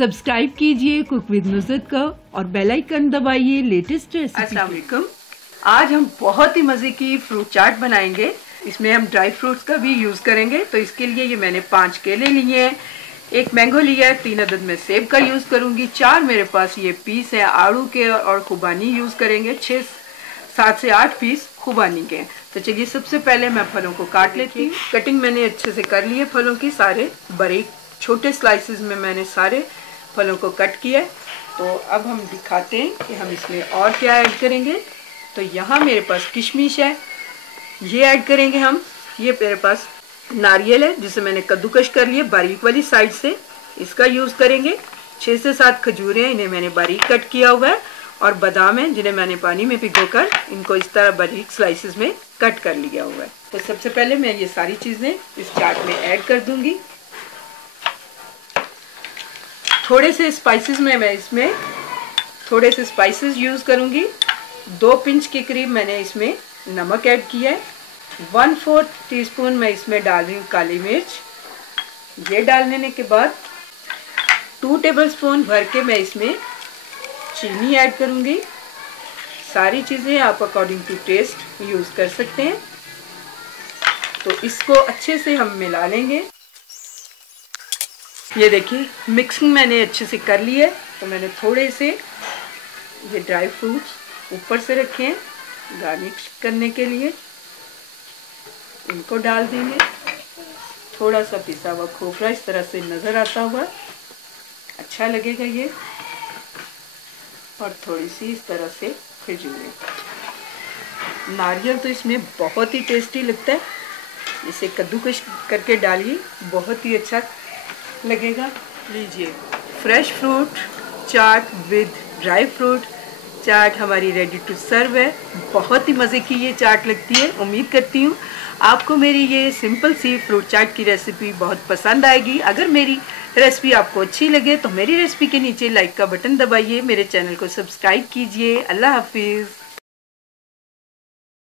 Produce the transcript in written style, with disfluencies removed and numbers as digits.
Subscribe कीजिए cook with Nusrat को और बेल आइकन दबाइए लेटेस्ट रेसिपी। अस्सलाम वालेकुम। आज हम बहुत ही मज़े की फ्रूट चाट बनाएंगे। इसमें हम ड्राई फ्रूट्स का भी यूज़ करेंगे। तो इसके लिए ये मैंने 5 केले लिए हैं, 1 मैंगो लिया है, 3 अदद में सेब का यूज़ करूँगी, 4 मेरे पास ये पीस है आड़ू के और खुबानी यूज़ करेंगे, 7 से 8 पीस खुबानी के। तो चलिए सबसे पहले मैं फलों को काट लेती हूँ। कटिंग मैंने अच्छे से कर ली है फलों की, सारे बारीक छोटे स्लाइसेस में मैंने सारे फलों को कट किया है। तो अब हम दिखाते हैं कि हम इसमें और क्या ऐड करेंगे। तो यहाँ मेरे पास किशमिश है, ये ऐड करेंगे हम। ये मेरे पास नारियल है जिसे मैंने कद्दूकश कर लिया बारीक वाली साइड से, इसका यूज़ करेंगे। 6 से 7 खजूरें हैं, इन्हें मैंने बारीक कट किया हुआ है। और बादाम है जिन्हें मैंने पानी में भिगोकर इनको इस तरह बारीक स्लाइसेस में कट कर लिया हुआ है। तो सबसे पहले मैं ये सारी चीज़ें इस चाट में ऐड कर दूंगी। थोड़े से स्पाइसेस में मैं इसमें थोड़े से स्पाइसेस यूज़ करूंगी। 2 पिंच के करीब मैंने इसमें नमक ऐड किया है। 1/4 टीस्पून मैं इसमें डाल रही हूँ काली मिर्च। ये डालने के बाद 2 टेबलस्पून भर के मैं इसमें चीनी ऐड करूंगी। सारी चीज़ें आप अकॉर्डिंग टू टेस्ट यूज़ कर सकते हैं। तो इसको अच्छे से हम मिला लेंगे। ये देखिए मिक्सिंग मैंने अच्छे से कर ली है। तो मैंने थोड़े से ये ड्राई फ्रूट्स ऊपर से रखे हैं गार्निश करने के लिए, इनको डाल देंगे। थोड़ा सा पिसा हुआ खोपरा इस तरह से नज़र आता हुआ अच्छा लगेगा ये, और थोड़ी सी इस तरह से खजूरें। नारियल तो इसमें बहुत ही टेस्टी लगता है, इसे कद्दूकश करके डालिए, बहुत ही अच्छा लगेगा। लीजिए fresh fruit chaat with dry fruit chaat हमारी रेडी टू सर्व है। बहुत ही मज़े की ये चाट लगती है। उम्मीद करती हूँ आपको मेरी ये सिंपल सी फ्रूट चाट की रेसिपी बहुत पसंद आएगी। अगर मेरी रेसिपी आपको अच्छी लगे तो मेरी रेसिपी के नीचे लाइक का बटन दबाइए, मेरे चैनल को सब्सक्राइब कीजिए। अल्लाह हाफिज़।